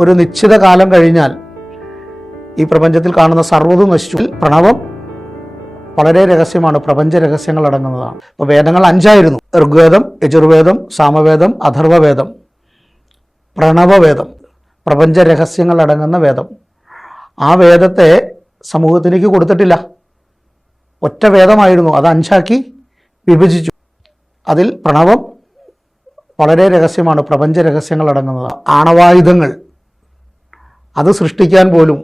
ഒരു നിശ്ചിത കാലം കഴിഞ്ഞാൽ ഈ പ്രപഞ്ചത്തിൽ കാണുന്ന സർവ്വതും നശിച്ചു. പ്രണവം വളരെ രഹസ്യമാണ്, പ്രപഞ്ച രഹസ്യങ്ങൾ അടങ്ങുന്നതാണ്. ഇപ്പോൾ വേദങ്ങൾ 5ആയിരുന്നു: ഋഗ്വേദം, യജുർവേദം, സാമവേദം, അഥർവവേദം, പ്രണവവേദം, പ്രപഞ്ച രഹസ്യങ്ങൾ അടങ്ങുന്ന വേദം. ആ വേദത്തെ സമൂഹത്തിലേക്ക് കൊടുത്തിട്ടില്ല. ഒറ്റ വേദമായിരുന്നു, അത് 5ആക്കി വിഭജിച്ചു. അതിൽ പ്രണവം വളരെ രഹസ്യമാണ്, പ്രപഞ്ച രഹസ്യങ്ങൾ അടങ്ങുന്നതാണ്. ആണവായുധങ്ങൾ അത് സൃഷ്ടിക്കാൻ പോലും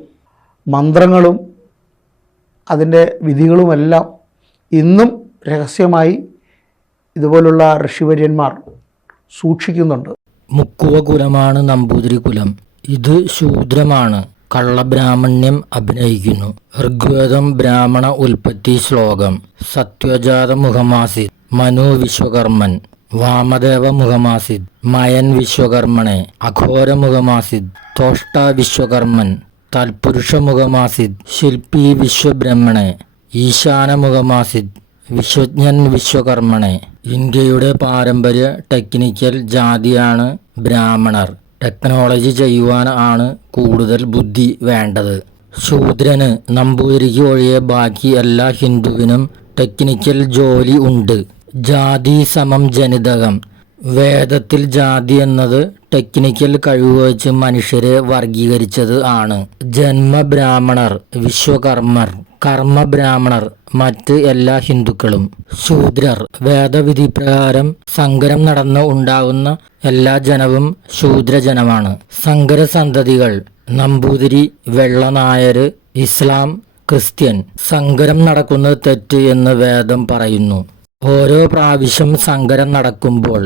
മന്ത്രങ്ങളും അതിൻ്റെ വിധികളുമെല്ലാം ഇന്നും രഹസ്യമായി ഇതുപോലുള്ള ഋഷിവര്യന്മാർ സൂക്ഷിക്കുന്നുണ്ട്. മുക്കുവ കുലമാണ് നമ്പൂതിരി കുലം. ഇത് ശൂദ്രമാണ്. കള്ളബ്രാഹ്മണ്യം അഭിനയിക്കുന്നു. ഋഗ്വേദം ബ്രാഹ്മണ ഉൽപ്പത്തി ശ്ലോകം: സത്വജാത മുഖമാസിത് മനു വിശ്വകർമ്മൻ, വാമദേവ മുഖമാസിത് മയൻ വിശ്വകർമ്മണെ, അഘോര മുഖമാസിത് തോഷ്ട വിശ്വകർമ്മൻ, തൽപുരുഷ മുഖമാസിത് ശില്പി വിശ്വബ്രഹ്മണെ, ഈശാന മുഖമാസിത് വിശ്വജ്ഞൻ വിശ്വകർമ്മണെ. ഇന്ത്യയുടെ പാരമ്പര്യ ടെക്നിക്കൽ ജാതിയാണ് ബ്രാഹ്മണർ. ടെക്നോളജി ചെയ്യുവാൻ ആണ് കൂടുതൽ ബുദ്ധി വേണ്ടത്. ശൂദ്രന്, നമ്പൂതിരിക്ക് ഒഴികെ ബാക്കി എല്ലാ ഹിന്ദുവിനും ടെക്നിക്കൽ ജോലി ഉണ്ട്. ജാതി സമം ജനിതകം. വേദത്തിൽ ജാതി എന്നത് ടെക്നിക്കൽ കഴിവ് വെച്ച് മനുഷ്യരെ വർഗീകരിച്ചത് ആണ്. ജന്മബ്രാഹ്മണർ വിശ്വകർമ്മർ, കർമ്മബ്രാഹ്മണർ മറ്റ് എല്ലാ ഹിന്ദുക്കളും. ശൂദ്രർ വേദവിധി പ്രകാരം സങ്കരം നടന്ന് ഉണ്ടാകുന്ന എല്ലാ ജനവും ശൂദ്രജനമാണ്. സങ്കര സന്തതികൾ നമ്പൂതിരി, വെള്ളനായര്, ഇസ്ലാം, ക്രിസ്ത്യൻ. സങ്കരം നടക്കുന്നത് തെറ്റ് എന്ന് വേദം പറയുന്നു. ഓരോ പ്രാവശ്യം സങ്കരം നടക്കുമ്പോൾ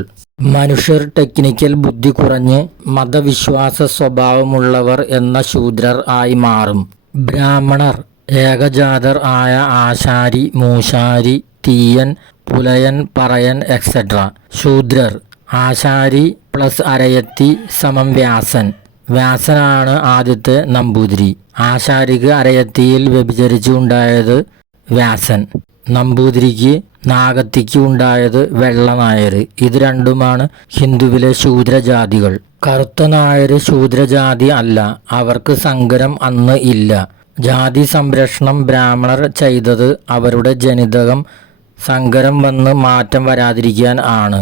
മനുഷ്യർ ടെക്നിക്കൽ ബുദ്ധി കുറഞ്ഞ് മതവിശ്വാസ സ്വഭാവമുള്ളവർ എന്ന ശൂദ്രർ ആയി മാറും. ബ്രാഹ്മണർ ഏകജാതർ ആയ ആശാരി, മൂശാരി, തീയൻ, പുലയൻ, പറയൻ എക്സെട്ര. ശൂദ്രർ ആശാരി പ്ലസ് അരയത്തി സമം വ്യാസൻ. വ്യാസനാണ് ആദ്യത്തെ നമ്പൂതിരി. ആശാരിക്ക് അരയത്തിയിൽ വ്യഭിചരിച്ചു ഉണ്ടായത് വ്യാസൻ. നമ്പൂതിരിക്ക് നാഗത്തിക്ക് ഉണ്ടായത് വെള്ളനായർ. ഇത് രണ്ടുമാണ് ഹിന്ദുവിലെ ശൂദ്രജാതികൾ. കറുത്ത നായര് ശൂദ്രജാതി അല്ല, അവർക്ക് സങ്കരം അന്ന് ഇല്ല. ജാതി സംരക്ഷണം ബ്രാഹ്മണർ ചെയ്തത് അവരുടെ ജനിതകം സങ്കരം വന്ന് മാറ്റം വരാതിരിക്കാൻ ആണ്.